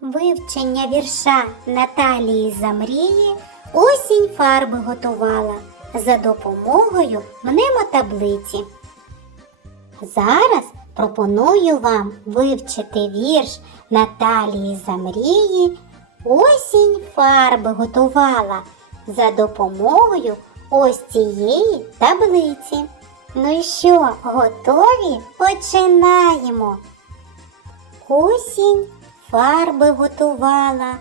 Вивчення вірша Наталії Замрії осінь фарби готувала за допомогою мнемотаблиці. Зараз пропоную вам вивчити вірш Наталії Замрії Осінь фарби готувала за допомогою ось цієї таблиці. Ну і що, готові? Починаємо. Осінь фарби готувала,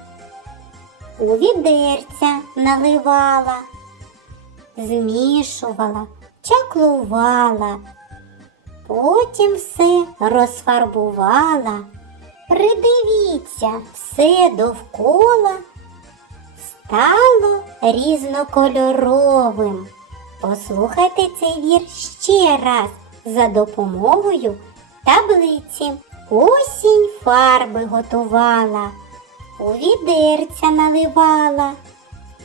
у відерця наливала, змішувала, чаклувала, потім все розфарбувала. Придивіться, все довкола стало різнокольоровим. Послухайте цей вірш ще раз за допомогою таблиці. Осінь фарби готувала, у відерця наливала,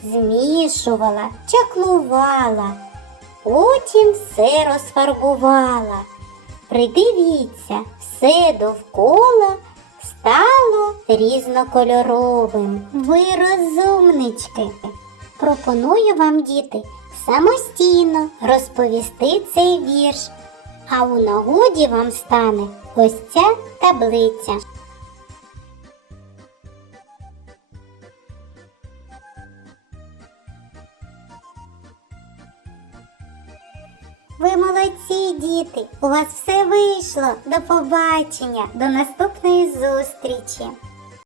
змішувала, чаклувала, потім все розфарбувала. Придивіться, все довкола стало різнокольоровим. Ви розумнички. Пропоную вам, діти, самостійно розповісти цей вірш, а у нагоді вам стане ось ця таблиця. Ви молодці, діти! У вас все вийшло. До побачення, до наступної зустрічі!